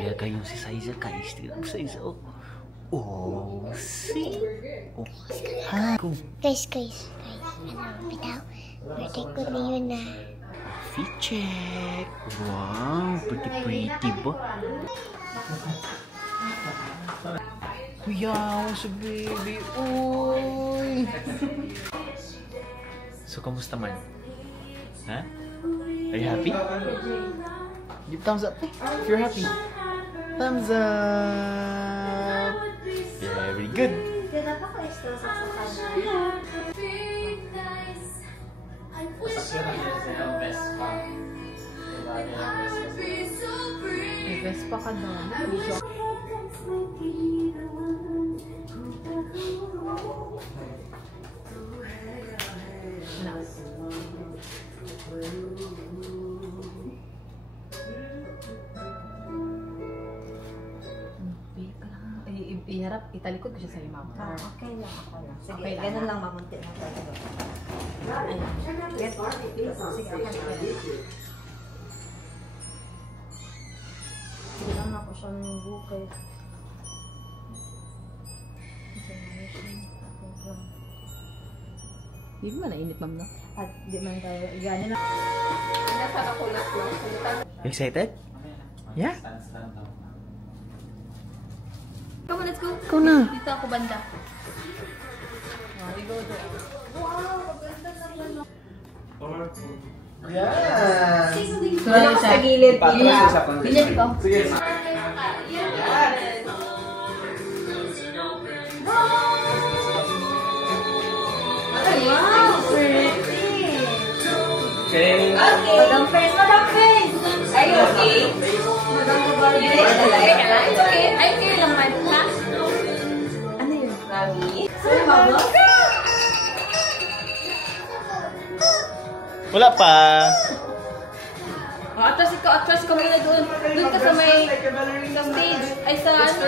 Kaya kayong si Saiza, guys. Tignan mo Saiza, oh. Oh, see? Oh, ha? Guys. Ano, bitaw. Birthday ko na yun na. Fit check. Wow, pretty ba? Kuya, sa baby. Uy! So, kamusta man? Ha? Are you happy? Give thumbs up if you're happy. Thumbs up! Very good! Vespa ka doon. Iharap, italikod ko siya sa imam. Okay lang ako lang. Sige, Okay lang. ganun lang mamunti na tayo. Ayan. Get sige, okay. Sige lang ako siya ng bukay. Di ba nainit, ma'am, no? At di man tayo, ganyan na. Nasa nakulat lang. Excited? Yeah? Come on, let's go. Ikaw na. Dito ako banda. We go there. Wow, maganda naman. Yeah! Solo sa gilid. Gilid ko. Sige. Wow, pretty. Okay. Madam face. Are you okay? Madam kabali. Okay, ay kayo naman, ha? Ano yun? Mami? Sorry, mama. Wala pa. Atras ka muna doon. Doon ka sa may sa stage. Ay sa ano.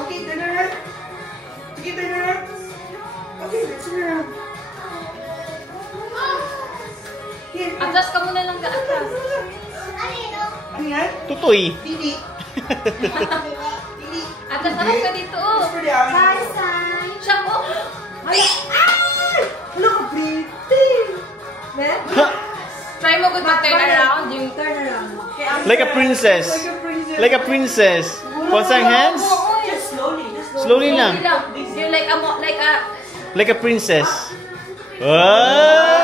Okay, turn around. Sige, turn around. Okay, let's turn around. Atras ka muna lang ka, atras. Ano yan? Tutoy. Pili. Atras ka dito, oh. Pretty out. Siya, oh. Look, pretty. Try mo good mag-turn around. Yung Turn around. Like a princess. Like a princess. What's our hands? Just slowly. Slowly lang. You're like a Like a princess. Wow!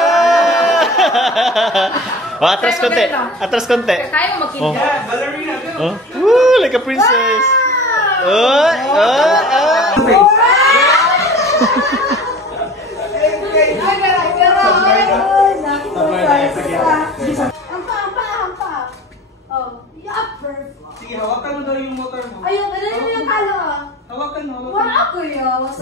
Oh, atras konti. Atras konti. kaya mo Oh. magkinda. Yeah, ballerina. Oh. Woo, like a princess. Oh. Hampa. Oh, yeah, perfect. Sige, hawakan mo daw yung motor mo. Ayun, ganun yung talo. Hawakan mo. Wala ako yun.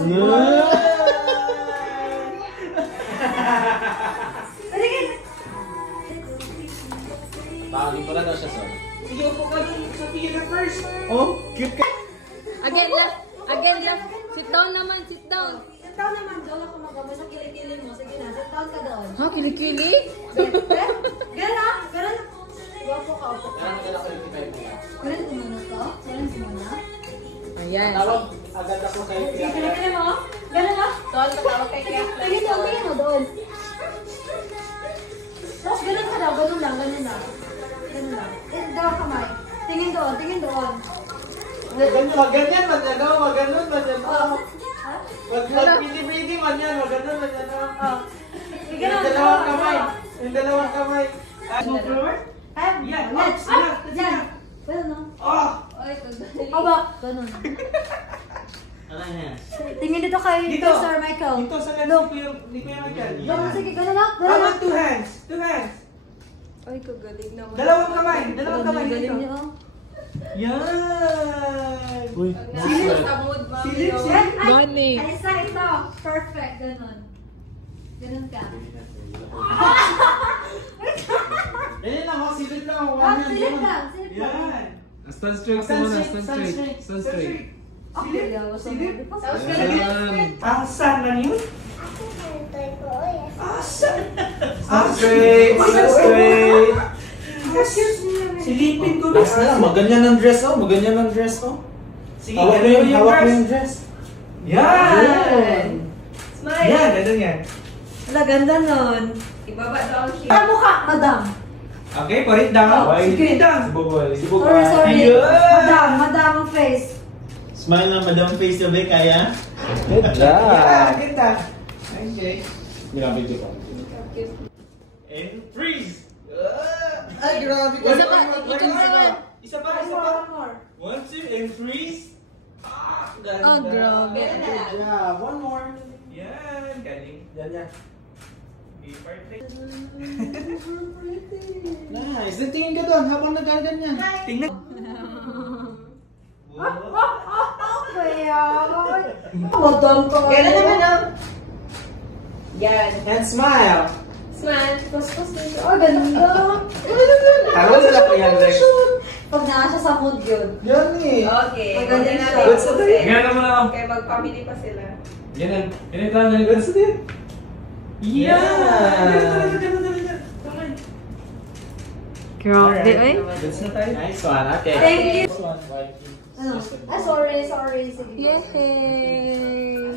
Sige, upo ka dun. Sophia na first. Oh, cute ka. Again, left. Sit down naman, sit down. Sit down naman, doon ako mag-abay sa kilikili mo. Sige na, sit down ka doon. Ha, kilikili? Ganun na. Upo ka. Ganun muna to. Ayan. Agad ako kayo. Kilikili mo. Ganun na. Doon, matawag kay Kaya. Tingin mo doon. Tapos ganun ka daw, ganun lang. Daw kamay. Tingin doon. Ganyan man yan, no? Maganon man yan, no? Ha? Pili-pili man yan, maganon man yan, no? Sige na. Yung dalawang kamay. Yung dalawang kamay. Mo floor? Yeah, Let's. Yan. Ganun no? Oh! Ay, kagdali. Aba. Ganun. Tingin dito kay Dito. Sir Michael. Ito sa lens ni Kuya Michael. Ganun, sige. Ganun lang. How about two hands? Two hands. Ay, kagaling naman. Dalawang kamay dito. Galing niyo. Yan! Uy, Silip sa mood, mami. Silip, oh. silip. Mami. Alisa, ito. Perfect. Ganun. Ganun ka. Ayun lang, silip lang. Silip lang. Yan. Stand straight muna, stand straight. Okay, Silip. Ayan. Asan na yun? Asan? Stand straight. Stand straight. Silipin ko Last na lang. Maganyan ng dress, oh. Maganyan ng dress, oh. Sige, Hawak mo ganun yung dress. Yan! Smile. Yan, ganun yan. Wala, ganda nun. Ibaba daw ang chin. Ah, mukha, madam. Okay, parit down. Sige. Down. Si Boboy. Sorry, sorry. Ayun. Madam ang face. Smile na Madam Face na ba, kaya? Good Yan, ganda. Okay. Grabe ko. And freeze! Ay, grabe ka. Isa pa, ikot mo. Isa pa, isa pa. One more. 1, 2, and freeze. Ganda. Oh, grabe. Good job. One more. Yan, galing. Yan, yan. Okay, perfect. Nice. Then tingin ka doon habang nagaganyan. Tingnan. Kaya, madam ko. Gano'n naman daw. Yan. And smile. Smile. Paspas na siya. Oh, ganda. Taro sila ko yan, Lex. Pag nasa sa mood yun. Yan eh. Okay. Magaling Huwag na siya. natin Good sa ubusin. Gano'n mo na. Okay, magpamili pa sila. Ganun. Ganun lang. Ganun Good sa din. Yeah. Grabe, eh. Goods na tayo. Nice one. Okay. Thank you. This one, Vikings. Ano? Ah, sorry. Sige. Yay!